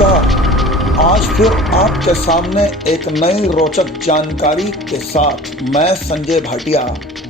नमस्कार। आज फिर आपके सामने एक नई रोचक जानकारी के साथ मैं संजय भाटिया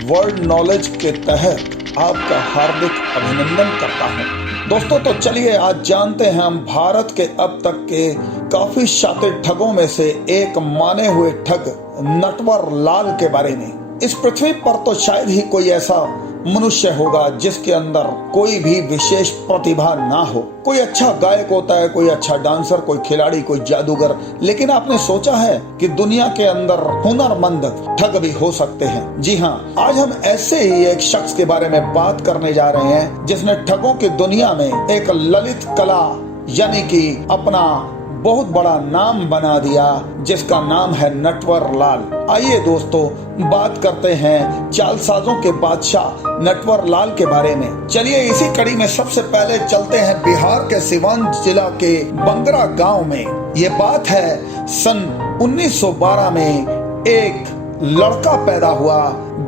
वर्ल्ड नॉलेज के तहत आपका हार्दिक अभिनंदन करता हूं। दोस्तों तो चलिए आज जानते हैं हम भारत के अब तक के काफी शातिर ठगों में से एक माने हुए ठग नटवर लाल के बारे में। इस पृथ्वी पर तो शायद ही कोई ऐसा मनुष्य होगा जिसके अंदर कोई भी विशेष प्रतिभा ना हो। कोई अच्छा गायक होता है, कोई अच्छा डांसर, कोई खिलाड़ी, कोई जादूगर, लेकिन आपने सोचा है कि दुनिया के अंदर हुनरमंद ठग भी हो सकते हैं? जी हाँ, आज हम ऐसे ही एक शख्स के बारे में बात करने जा रहे हैं जिसने ठगों की दुनिया में एक ललित कला यानी कि अपना बहुत बड़ा नाम बना दिया, जिसका नाम है नटवर लाल। आइए दोस्तों बात करते हैं चालसाजों के बादशाह नटवर लाल के बारे में। चलिए इसी कड़ी में सबसे पहले चलते हैं बिहार के सिवान जिला के बंगरा गांव में। ये बात है सन 1912 में एक लड़का पैदा हुआ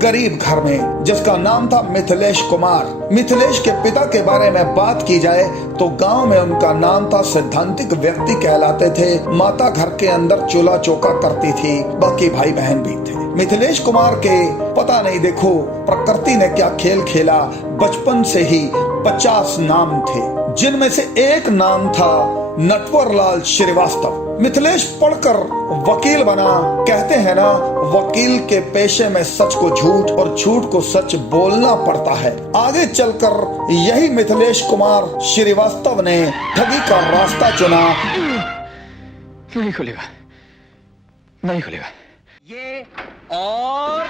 गरीब घर में जिसका नाम था मिथिलेश कुमार। मिथिलेश के पिता के बारे में बात की जाए तो गांव में उनका नाम था सिद्धांतिक व्यक्ति कहलाते थे। माता घर के अंदर चूल्हा चौका करती थी, बाकी भाई बहन भी थे। मिथिलेश कुमार के पता नहीं देखो प्रकृति ने क्या खेल खेला, बचपन से ही 50 नाम थे जिनमें से एक नाम था नटवर लाल श्रीवास्तव। मिथिलेश पढ़कर वकील बना। कहते हैं ना, वकील के पेशे में सच को झूठ और झूठ को सच बोलना पड़ता है। आगे चलकर यही मिथिलेश कुमार श्रीवास्तव ने ठगी का रास्ता चुना। नहीं खुलेगा, नहीं खुलेगा। ये और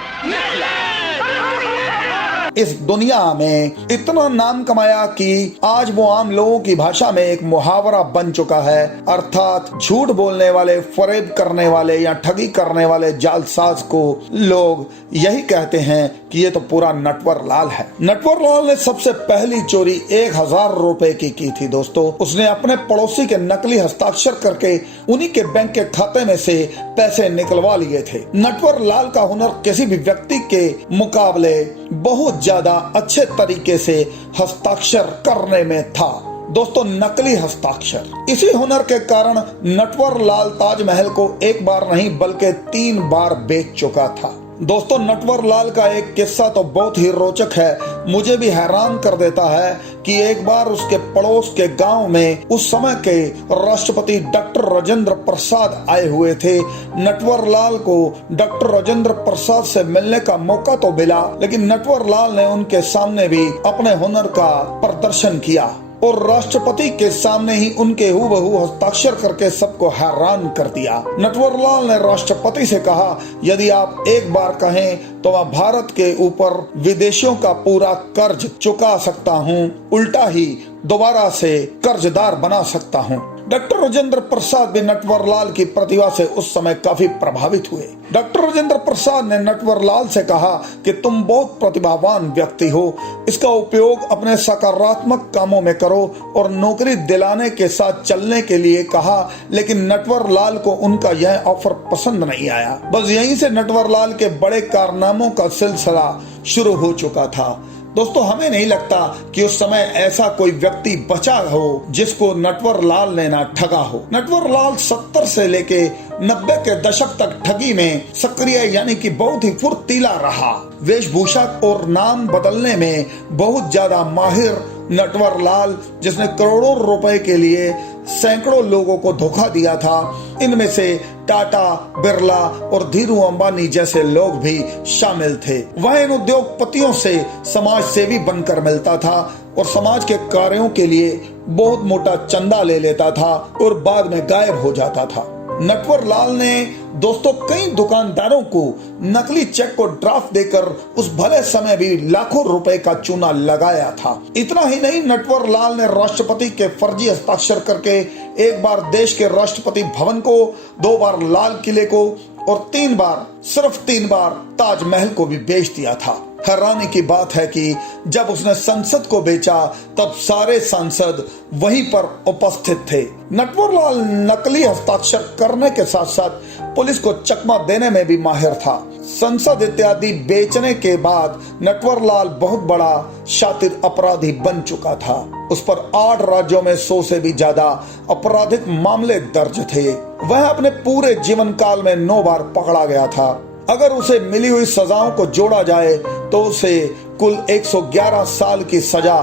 इस दुनिया में इतना नाम कमाया कि आज वो आम लोगों की भाषा में एक मुहावरा बन चुका है। अर्थात झूठ बोलने वाले, फरेब करने वाले या ठगी करने वाले जालसाज को लोग यही कहते हैं कि ये तो पूरा नटवर लाल है। नटवर लाल ने सबसे पहली चोरी 1000 रुपए की थी दोस्तों। उसने अपने पड़ोसी के नकली हस्ताक्षर करके उन्हीं के बैंक के खाते में से पैसे निकलवा लिए थे। नटवर लाल का हुनर किसी भी व्यक्ति के मुकाबले बहुत ज्यादा अच्छे तरीके से हस्ताक्षर करने में था दोस्तों, नकली हस्ताक्षर। इसी हुनर के कारण नटवर लाल ताजमहल को एक बार नहीं बल्कि 3 बार बेच चुका था। दोस्तों नटवर लाल का एक किस्सा तो बहुत ही रोचक है, मुझे भी हैरान कर देता है कि एक बार उसके पड़ोस के गांव में उस समय के राष्ट्रपति डॉक्टर राजेंद्र प्रसाद आए हुए थे। नटवर लाल को डॉक्टर राजेंद्र प्रसाद से मिलने का मौका तो मिला, लेकिन नटवर लाल ने उनके सामने भी अपने हुनर का प्रदर्शन किया और राष्ट्रपति के सामने ही उनके हूबहू हस्ताक्षर करके सबको हैरान कर दिया। नटवर लाल ने राष्ट्रपति से कहा, यदि आप एक बार कहें तो मैं भारत के ऊपर विदेशियों का पूरा कर्ज चुका सकता हूँ, उल्टा ही दोबारा से कर्जदार बना सकता हूँ। डॉक्टर राजेंद्र प्रसाद भी नटवर लाल की प्रतिभा से उस समय काफी प्रभावित हुए। डॉक्टर राजेंद्र प्रसाद ने नटवर लाल से कहा कि तुम बहुत प्रतिभावान व्यक्ति हो, इसका उपयोग अपने सकारात्मक कामों में करो और नौकरी दिलाने के साथ चलने के लिए कहा। लेकिन नटवर लाल को उनका यह ऑफर पसंद नहीं आया। बस यहीं से नटवर लाल के बड़े कारनामों का सिलसिला शुरू हो चुका था। दोस्तों हमें नहीं लगता कि उस समय ऐसा कोई व्यक्ति बचा हो जिसको नटवर लाल ने ना ठगा हो। नटवर लाल 70 से लेके 90 के दशक तक ठगी में सक्रिय यानी कि बहुत ही फुर्तीला रहा। वेशभूषा और नाम बदलने में बहुत ज्यादा माहिर नटवर लाल, जिसने करोड़ों रुपए के लिए सैकड़ों लोगों को धोखा दिया था। इनमें से टाटा, बिरला और धीरू अंबानी जैसे लोग भी शामिल थे। वह इन उद्योगपतियों से समाज सेवी बनकर मिलता था और समाज के कार्यों के लिए बहुत मोटा चंदा ले लेता था और बाद में गायब हो जाता था। नटवर लाल ने दोस्तों कई दुकानदारों को नकली चेक को ड्राफ्ट देकर उस भले समय भी लाखों रुपए का चूना लगाया था। इतना ही नहीं, नटवर लाल ने राष्ट्रपति के फर्जी हस्ताक्षर करके एक बार देश के राष्ट्रपति भवन को, 2 बार लाल किले को और 3 बार, सिर्फ 3 बार ताजमहल को भी बेच दिया था। हैरानी की बात है कि जब उसने संसद को बेचा तब सारे सांसद वहीं पर उपस्थित थे। नटवर लाल नकली हस्ताक्षर करने के साथ साथ पुलिस को चकमा देने में भी माहिर था। संसद इत्यादि बेचने के बाद नटवरलाल बहुत बड़ा शातिर अपराधी बन चुका था। उस पर 8 राज्यों में 100 से भी ज्यादा आपराधिक मामले दर्ज थे। वह अपने पूरे जीवन काल में 9 बार पकड़ा गया था। अगर उसे मिली हुई सजाओं को जोड़ा जाए तो उसे कुल 111 साल की सजा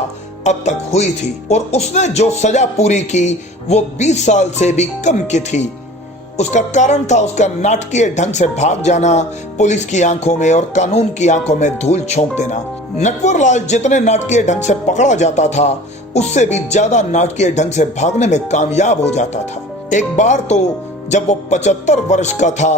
अब तक हुई थी और उसने जो सजा पूरी की वो 20 साल से भी कम की थी। उसका कारण था उसका नाटकीय ढंग से भाग जाना, पुलिस की आंखों में और कानून की आंखों में धूल झोंक देना। नटवरलाल जितने नाटकीय ढंग से पकड़ा जाता था उससे भी ज्यादा नाटकीय ढंग से भागने में कामयाब हो जाता था। एक बार तो जब वो 75 वर्ष का था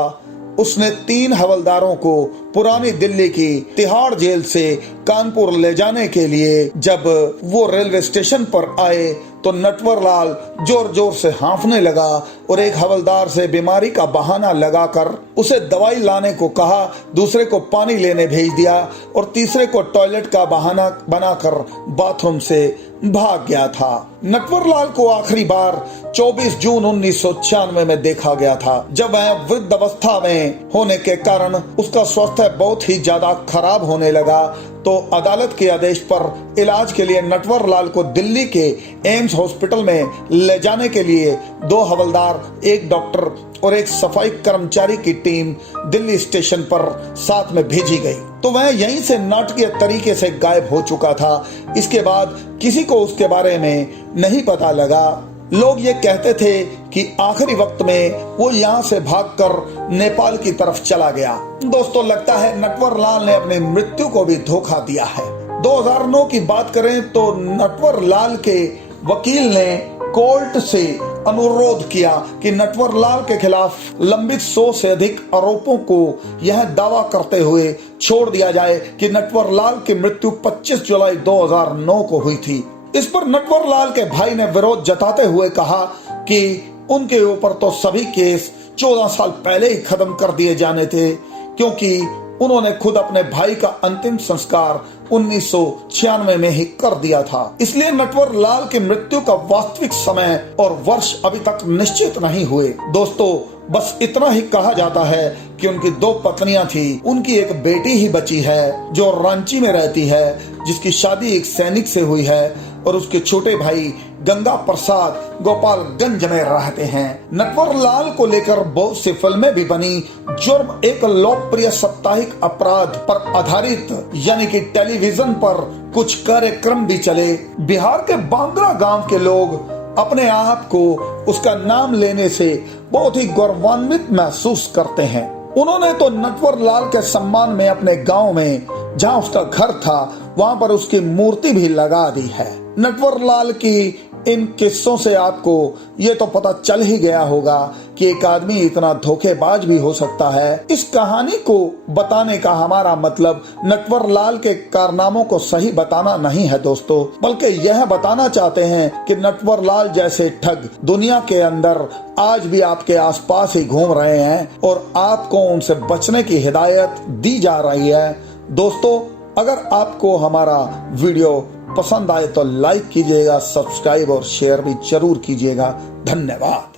उसने 3 हवलदारों को पुरानी दिल्ली की तिहाड़ जेल से कानपुर ले जाने के लिए जब वो रेलवे स्टेशन पर आए तो नटवरलाल जोर जोर से हांफने लगा और एक हवलदार से बीमारी का बहाना लगाकर उसे दवाई लाने को कहा, दूसरे को पानी लेने भेज दिया और तीसरे को टॉयलेट का बहाना बनाकर बाथरूम से भाग गया था। नटवरलाल को आखिरी बार 24 जून 1996 में देखा गया था जब वह वृद्ध अवस्था में होने के कारण उसका स्वास्थ्य बहुत ही ज्यादा खराब होने लगा। तो अदालत के आदेश पर इलाज के लिए नटवरलाल को दिल्ली के एम्स हॉस्पिटल में ले जाने के लिए 2 हवलदार, 1 डॉक्टर और 1 सफाई कर्मचारी की टीम दिल्ली स्टेशन पर साथ में भेजी गई। तो वह यहीं से नाटकीय तरीके से गायब हो चुका था। इसके बाद किसी को उसके बारे में नहीं पता लगा। लोग ये कहते थे कि आखिरी वक्त में वो यहाँ से भागकर नेपाल की तरफ चला गया। दोस्तों, लगता है नटवरलाल ने अपनी मृत्यु को भी धोखा दिया है। 2009 की बात करें तो नटवरलाल के वकील ने कोर्ट से अनुरोध किया कि नटवरलाल के खिलाफ लंबित 100 से अधिक आरोपों को यह दावा करते हुए छोड़ दिया जाए कि नटवरलाल की मृत्यु 25 जुलाई 2009 को हुई थी। इस पर नटवरलाल के भाई ने विरोध जताते हुए कहा कि उनके ऊपर तो सभी केस 14 साल पहले ही खत्म कर दिए जाने थे, क्योंकि उन्होंने खुद अपने भाई का अंतिम संस्कार 1996 में ही कर दिया था। इसलिए नटवरलाल की मृत्यु का वास्तविक समय और वर्ष अभी तक निश्चित नहीं हुए। दोस्तों, बस इतना ही कहा जाता है कि उनकी 2 पत्नियां थी। उनकी एक बेटी ही बची है जो रांची में रहती है, जिसकी शादी एक सैनिक से हुई है और उसके छोटे भाई गंगा प्रसाद गोपालगंज में रहते हैं। नटवरलाल को लेकर बहुत सी फिल्में भी बनी। जुर्म एक लोकप्रिय साप्ताहिक अपराध पर आधारित यानी कि टेलीविजन पर कुछ कार्यक्रम भी चले। बिहार के बांद्रा गांव के लोग अपने आप को उसका नाम लेने से बहुत ही गौरवान्वित महसूस करते हैं। उन्होंने तो नटवरलाल के सम्मान में अपने गांव में जहां उसका घर था वहां पर उसकी मूर्ति भी लगा दी है। नटवरलाल की इन किस्सों से आपको ये तो पता चल ही गया होगा कि एक आदमी इतना धोखेबाज भी हो सकता है। इस कहानी को बताने का हमारा मतलब नटवरलाल के कारनामों को सही बताना नहीं है दोस्तों, बल्कि यह बताना चाहते हैं कि नटवरलाल जैसे ठग दुनिया के अंदर आज भी आपके आसपास ही घूम रहे हैं और आपको उनसे बचने की हिदायत दी जा रही है। दोस्तों, अगर आपको हमारा वीडियो पसंद आए तो लाइक कीजिएगा, सब्सक्राइब और शेयर भी जरूर कीजिएगा। धन्यवाद।